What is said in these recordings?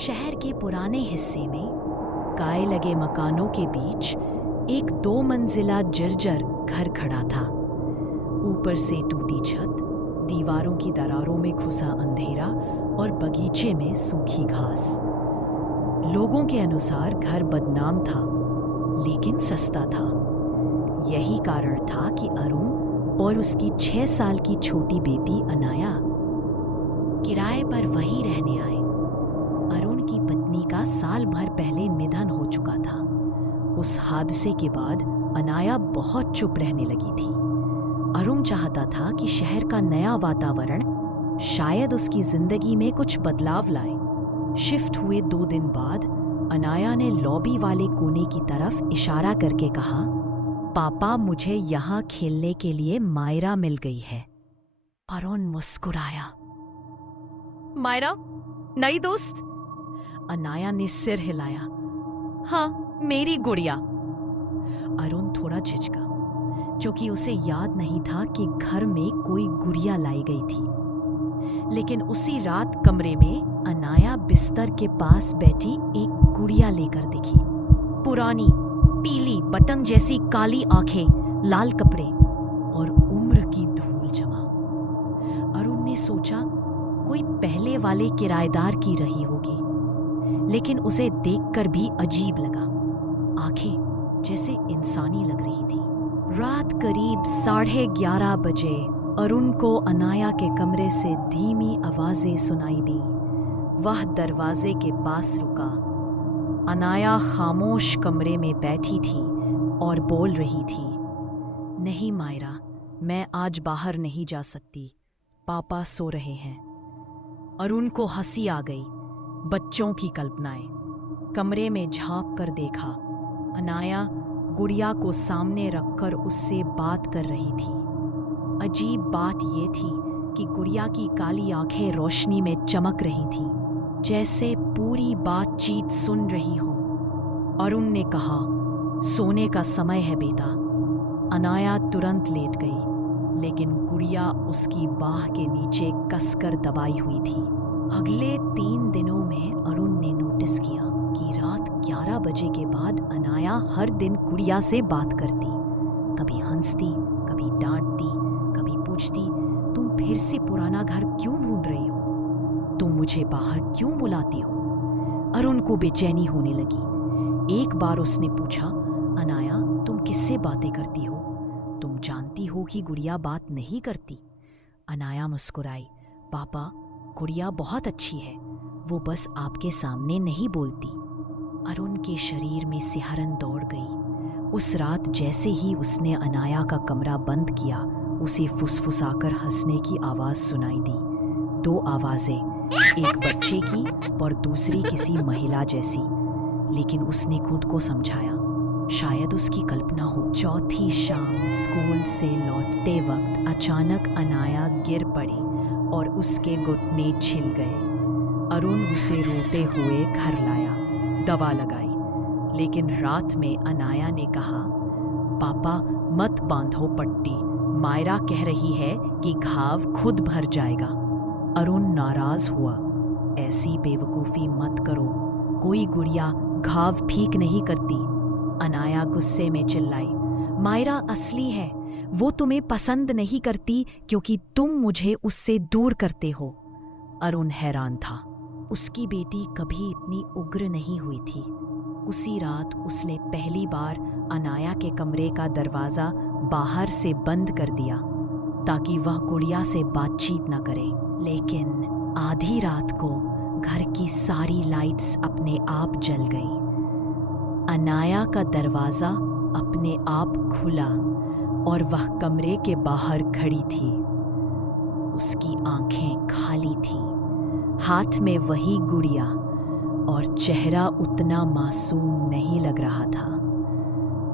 शहर के पुराने हिस्से में गाये लगे मकानों के बीच एक 2 मंजिला जर्जर घर खड़ा था। ऊपर से टूटी छत, दीवारों की दरारों में घुसा अंधेरा और बगीचे में सूखी घास। लोगों के अनुसार घर बदनाम था, लेकिन सस्ता था। यही कारण था कि अरुण और उसकी 6 साल की छोटी बेटी अनाया किराए पर वहीं रहने आए। अरुण की पत्नी का साल भर पहले निधन हो चुका था। उस हादसे के बाद अनाया बहुत चुप रहने लगी थी। अरुण चाहता था कि शहर का नया वातावरण शायद उसकी जिंदगी में कुछ बदलाव लाए। शिफ्ट हुए 2 दिन बाद अनाया ने लॉबी वाले कोने की तरफ इशारा करके कहा, पापा, मुझे यहाँ खेलने के लिए मायरा मिल गई है। अरुण मुस्कुराया। मायरा, नई दोस्त? अनाया ने सिर हिलाया। हाँ, मेरी गुड़िया। अरुण थोड़ा झिझका, क्योंकि उसे याद नहीं था कि घर में कोई गुड़िया लाई गई थी। लेकिन उसी रात कमरे में अनाया बिस्तर के पास बैठी एक गुड़िया लेकर दिखी। पुरानी, पीली, बटन जैसी काली आंखें, लाल कपड़े और उम्र की धूल जमा। अरुण ने सोचा कोई पहले वाले किराएदार की रही होगी, लेकिन उसे देखकर भी अजीब लगा। आंखें जैसे इंसानी लग रही थी। रात करीब 11:30 बजे अरुण को अनाया के कमरे से धीमी आवाजें सुनाई दी। वह दरवाजे के पास रुका। अनाया खामोश कमरे में बैठी थी और बोल रही थी, नहीं मायरा, मैं आज बाहर नहीं जा सकती, पापा सो रहे हैं। अरुण को हंसी आ गई। बच्चों की कल्पनाएं। कमरे में झांक कर देखा, अनाया गुड़िया को सामने रखकर उससे बात कर रही थी। अजीब बात यह थी कि गुड़िया की काली आंखें रोशनी में चमक रही थीं, जैसे पूरी बातचीत सुन रही हो। अरुण ने कहा, सोने का समय है बेटा। अनाया तुरंत लेट गई, लेकिन गुड़िया उसकी बाह के नीचे कसकर दबाई हुई थी। अगले 3 दिनों में अरुण ने नोटिस किया कि रात 11 बजे के बाद अनाया हर दिन गुड़िया से बात करती। कभी हंसती, कभी डांटती, कभी पूछती, तुम फिर से पुराना घर क्यों ढूंढ रही हो? तुम मुझे बाहर क्यों बुलाती हो? अरुण को बेचैनी होने लगी। एक बार उसने पूछा, अनाया, तुम किससे बातें करती हो? तुम जानती हो कि गुड़िया बात नहीं करती। अनाया मुस्कुराई, पापा, गुड़िया बहुत अच्छी है, वो बस आपके सामने नहीं बोलती। अरुण के शरीर में सिहरन दौड़ गई। उस रात जैसे ही उसने अनाया का कमरा बंद किया, उसे फुसफुसाकर हंसने की आवाज सुनाई दी। 2 आवाजें, एक बच्चे की और दूसरी किसी महिला जैसी। लेकिन उसने खुद को समझाया, शायद उसकी कल्पना हो। चौथी शाम स्कूल से लौटते वक्त अचानक अनाया गिर पड़ी और उसके घुटने छिल गए। अरुण उसे रोते हुए घर लाया, दवा लगाई। लेकिन रात में अनाया ने कहा, पापा, मत बांधो पट्टी, मायरा कह रही है कि घाव खुद भर जाएगा। अरुण नाराज हुआ, ऐसी बेवकूफ़ी मत करो, कोई गुड़िया घाव ठीक नहीं करती। अनाया गुस्से में चिल्लाई, मायरा असली है, वो तुम्हें पसंद नहीं करती क्योंकि तुम मुझे उससे दूर करते हो। अरुण हैरान था। उसकी बेटी कभी इतनी उग्र नहीं हुई थी। उसी रात उसने पहली बार अनाया के कमरे का दरवाजा बाहर से बंद कर दिया, ताकि वह गुड़िया से बातचीत न करे। लेकिन आधी रात को घर की सारी लाइट्स अपने आप जल गईं। अनाया का दरवाजा अपने आप खुला और वह कमरे के बाहर खड़ी थी। उसकी आंखें खाली थीं, हाथ में वही गुड़िया, और चेहरा उतना मासूम नहीं लग रहा था।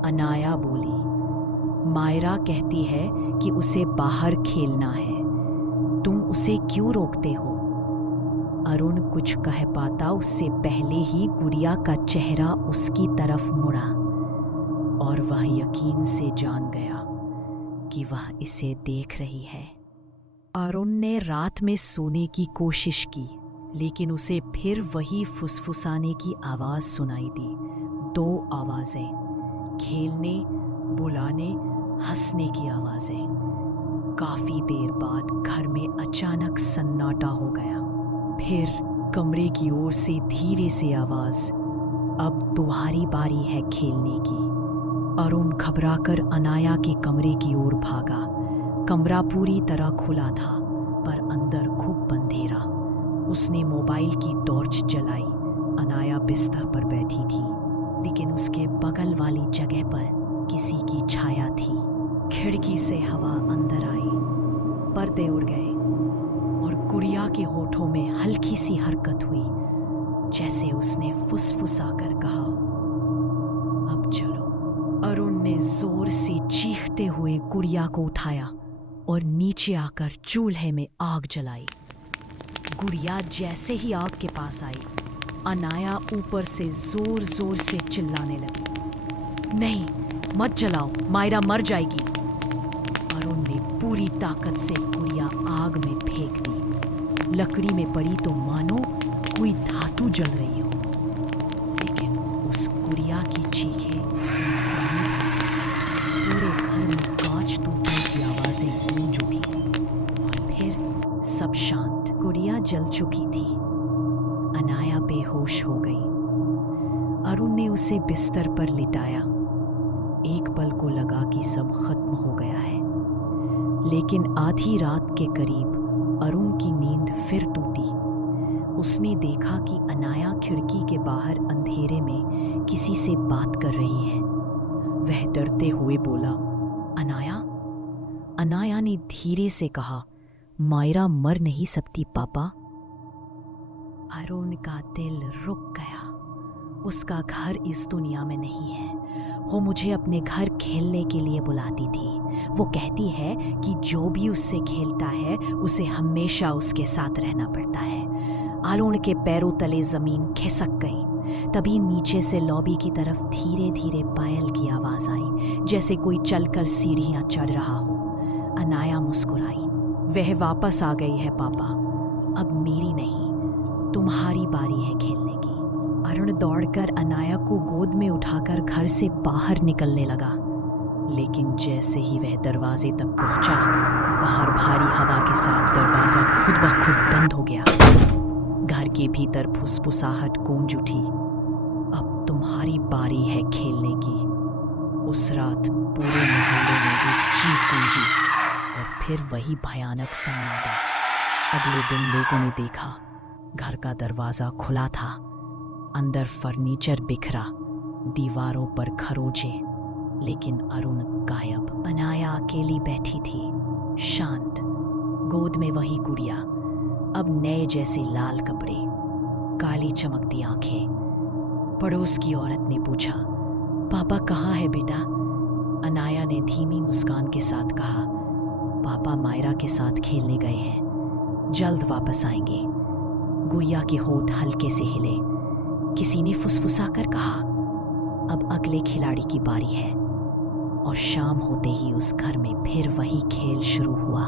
अनाया बोली, मायरा कहती है कि उसे बाहर खेलना है, तुम उसे क्यों रोकते हो? अरुण कुछ कह पाता उससे पहले ही गुड़िया का चेहरा उसकी तरफ मुड़ा और वह यकीन से जान गया कि वह इसे देख रही है। अरुण ने रात में सोने की कोशिश की, लेकिन उसे फिर वही फुसफुसाने की आवाज सुनाई दी। 2 आवाजें, खेलने, बुलाने, हंसने की आवाजें। काफी देर बाद घर में अचानक सन्नाटा हो गया। फिर कमरे की ओर से धीरे से आवाज, अब तुम्हारी बारी है खेलने की। अरुण घबराकर अनाया के कमरे की ओर भागा। कमरा पूरी तरह खुला था, पर अंदर खूब अंधेरा। उसने मोबाइल की टॉर्च जलाई। अनाया बिस्तर पर बैठी थी, लेकिन उसके बगल वाली जगह पर किसी की छाया थी। खिड़की से हवा अंदर आई, पर्दे उड़ गए और गुड़िया के होठों में हल्की सी हरकत हुई, जैसे उसने फुसफुसाकर कहा हो, अब चलो। अरुण ने जोर से चीखते हुए गुड़िया को उठाया और नीचे आकर चूल्हे में आग जलाई। गुड़िया जैसे ही आग के पास आई, अनाया ऊपर से जोर जोर से चिल्लाने लगी, नहीं, मत जलाओ, मायरा मर जाएगी। अरुण ने पूरी ताकत से गुड़िया आग में फेंक दी। लकड़ी में पड़ी तो मानो कोई धातु जल रही हो, लेकिन उस गुड़िया की चीखें इंसानी थी। पूरे घर में कांच टूटने की आवाजें गूंज उठी और फिर सब शांत। गुड़िया जल चुकी थी। अनाया बेहोश हो गई। अरुण ने उसे बिस्तर पर लिटाया। एक पल को लगा कि सब खत्म हो गया है, लेकिन आधी रात के करीब अरुण की नींद फिर टूटी। उसने देखा कि अनाया खिड़की के बाहर अंधेरे में किसी से बात कर रही है। वह डरते हुए बोला, अनाया। अनाया ने धीरे से कहा, मायरा मर नहीं सकती पापा। अरुण का दिल रुक गया। उसका घर इस दुनिया में नहीं है। वो मुझे अपने घर खेलने के लिए बुलाती थी। वो कहती है कि जो भी उससे खेलता है उसे हमेशा उसके साथ रहना पड़ता है। अरुण के पैरों तले जमीन खिसक गई। तभी नीचे से लॉबी की तरफ धीरे धीरे पायल की आवाज आई, जैसे कोई चलकर सीढ़ियां चढ़ रहा हो। अनाया मुस्कुराई। वह वापस आ गई है पापा। अब मेरी नहीं, तुम्हारी बारी है खेलने की। अरुण दौड़कर अनाया को गोद में उठाकर घर से बाहर निकलने लगा, लेकिन जैसे ही वह दरवाजे तक पहुंचा, बाहर भारी हवा के साथ दरवाजा खुद ब खुद बंद हो गया। घर के भीतर फुसफुसाहट गूंज उठी, अब तुम्हारी बारी है खेलने की। उस रात पूरे मोहल्ले में एक चीख गूंजी और फिर वही भयानक सन्नाटा। अगले दिन लोगों ने देखा, घर का दरवाजा खुला था, अंदर फर्नीचर बिखरा, दीवारों पर खरोचे, लेकिन अरुण गायब। अनाया अकेली बैठी थी, शांत, गोद में वही गुड़िया, अब नए जैसे लाल कपड़े, काली चमकती आंखें। पड़ोस की औरत ने पूछा, पापा कहाँ है बेटा? अनाया ने धीमी मुस्कान के साथ कहा, पापा मायरा के साथ खेलने गए हैं, जल्द वापस आएंगे। गुड़िया के होठ हल्के से हिले। किसी ने फुसफुसाकर कहा, अब अगले खिलाड़ी की बारी है। और शाम होते ही उस घर में फिर वही खेल शुरू हुआ।